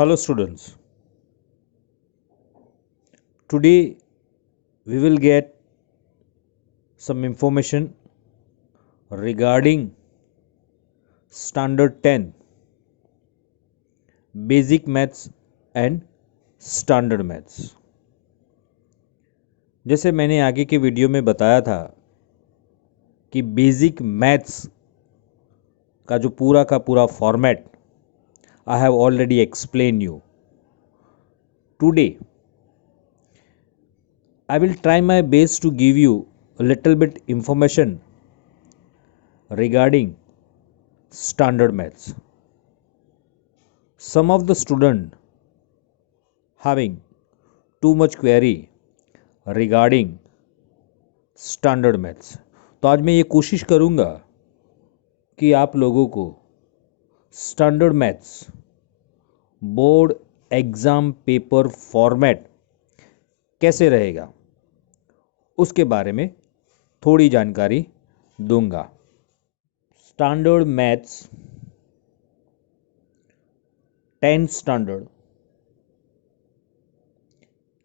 Hello students, today we will get some information regarding standard 10 basic maths and standard maths। जैसे मैंने आगे के video में बताया था कि बेसिक मैथ्स का जो पूरा का पूरा format I have already explain you. Today I will try my best to give you a little bit information regarding standard maths. Some of the student having too much query regarding standard maths. तो आज मैं ये कोशिश करूँगा कि आप लोगों को standard maths board exam paper format कैसे रहेगा उसके बारे में थोड़ी जानकारी दूंगा। स्टैंडर्ड मैथ्स 10 स्टैंडर्ड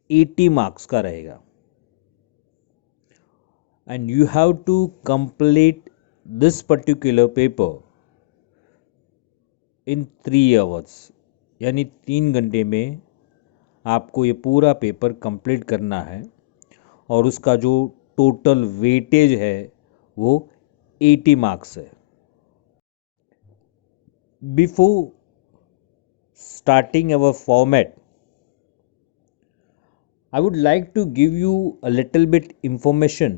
80 मार्क्स का रहेगा and you have to complete this particular paper in 3 hours, यानी 3 घंटे में आपको ये पूरा पेपर कंप्लीट करना है और उसका जो टोटल वेटेज है वो 80 मार्क्स है। Before starting our format I would like to give you a little bit information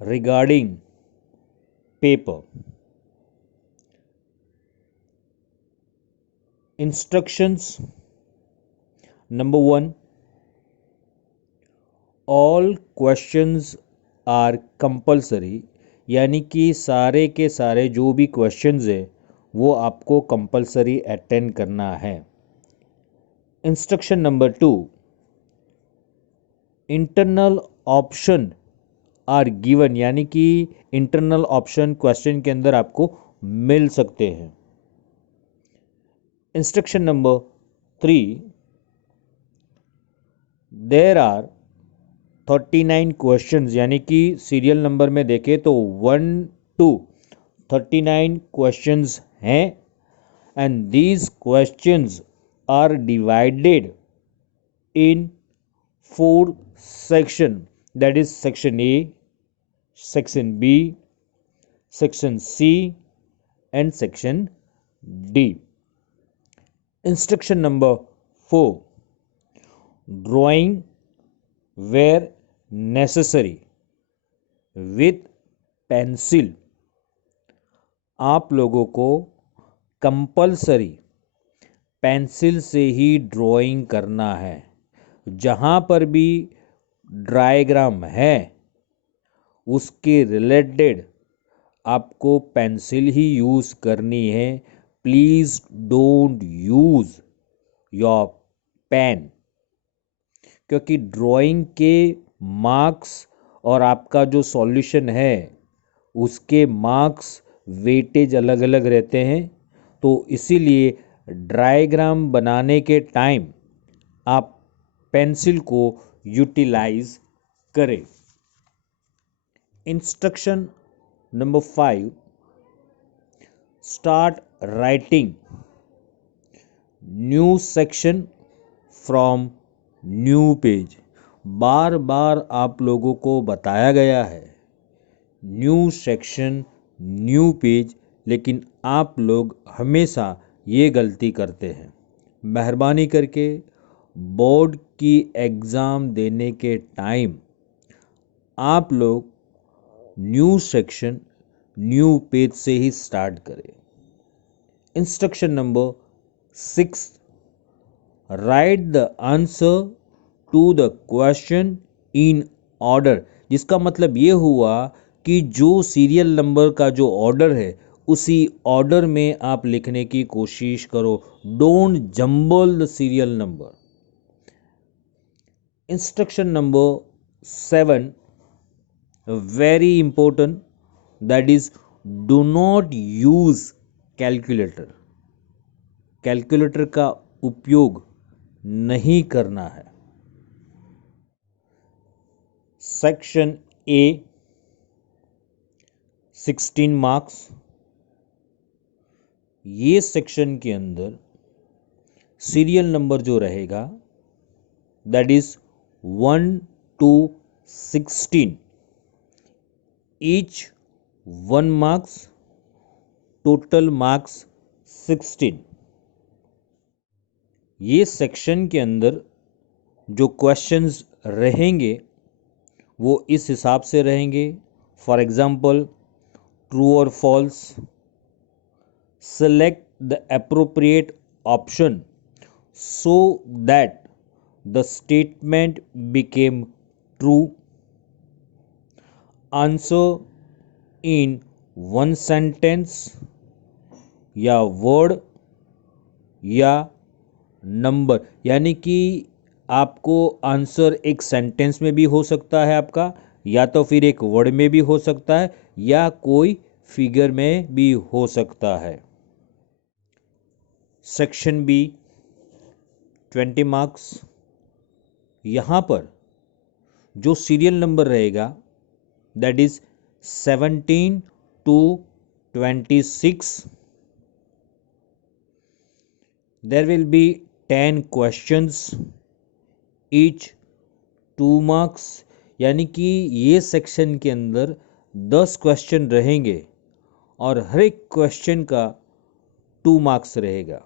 regarding paper. Instructions number 1, all questions are compulsory, यानी कि सारे के सारे जो भी क्वेश्चंस है वो आपको कंपलसरी अटेंड करना है। Instruction number 2, internal option are given, यानी कि इंटरनल ऑप्शन क्वेश्चन के अंदर आपको मिल सकते हैं। Instruction number 3, there are 39 questions, यानी कि सीरियल नंबर में देखें तो 1 to 39 क्वेश्चंस हैं and these questions are divided in 4 section, that is section A, section B, section C and section D. Instruction number 4, drawing where necessary with pencil, आप लोगों को compulsory pencil से ही drawing करना है। जहाँ पर भी डायग्राम है उसके रिलेटेड आपको पेंसिल ही यूज़ करनी है। Please don't use your pen, क्योंकि ड्राइंग के मार्क्स और आपका जो सॉल्यूशन है उसके मार्क्स वेटेज अलग अलग रहते हैं, तो इसीलिए डायग्राम बनाने के टाइम आप पेंसिल को यूटिलाइज करें। Instruction number 5, start writing new section from new page. बार बार आप लोगों को बताया गया है न्यू सेक्शन न्यू पेज, लेकिन आप लोग हमेशा ये गलती करते हैं। मेहरबानी करके बोर्ड की एग्ज़ाम देने के टाइम आप लोग न्यू सेक्शन न्यू पेज से ही स्टार्ट करें। Instruction number 6, write the answer to the question in order, जिसका मतलब ये हुआ कि जो सीरियल नंबर का जो ऑर्डर है उसी ऑर्डर में आप लिखने की कोशिश करो। Don't jumble the serial number. Instruction number 7, very important, that is do not use calculator. Calculator का उपयोग नहीं करना है। Section A 16 marks. ये सेक्शन के अंदर सीरियल नंबर जो रहेगा that is 1 to 16, each 1 marks, total marks 16। ये सेक्शन के अंदर जो क्वेश्चंस रहेंगे वो इस हिसाब से रहेंगे। फॉर एग्जाम्पल, ट्रू और false, select the appropriate option so that the statement became true, answer in one sentence या word या नंबर, यानी कि आपको आंसर एक सेंटेंस में भी हो सकता है आपका, या तो फिर एक वर्ड में भी हो सकता है, या कोई फिगर में भी हो सकता है। Section B 20 marks. यहाँ पर जो सीरियल नंबर रहेगा that is 17 to 26। There will be 10 questions, each 2 marks, यानी कि ये सेक्शन के अंदर 10 क्वेश्चन रहेंगे और हर एक क्वेश्चन का 2 मार्क्स रहेगा।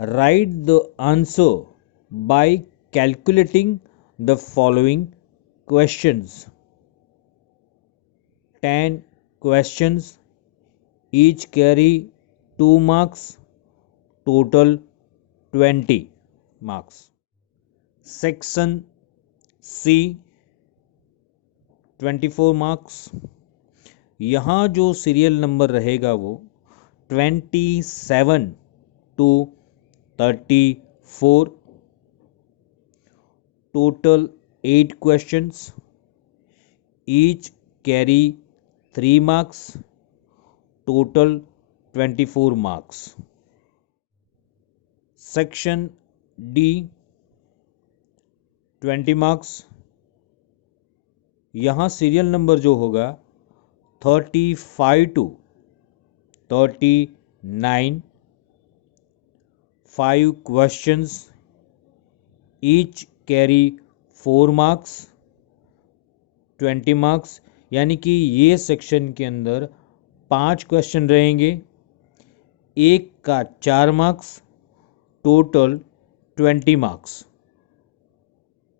Write the answer by calculating the following questions. 10 questions, each carry 2 marks, total 20 marks। Section C 24 marks. यहाँ जो सीरियल नंबर रहेगा वो 27 to 34, total 8 questions, each carry 3 marks, total 24 marks। Section D 20 marks. यहाँ serial number जो होगा 35 to 39, 5 questions, each carry 4 marks, 20 marks, यानी कि ये सेक्शन के अंदर 5 क्वेश्चन रहेंगे, एक का 4 मार्क्स, टोटल 20 मार्क्स।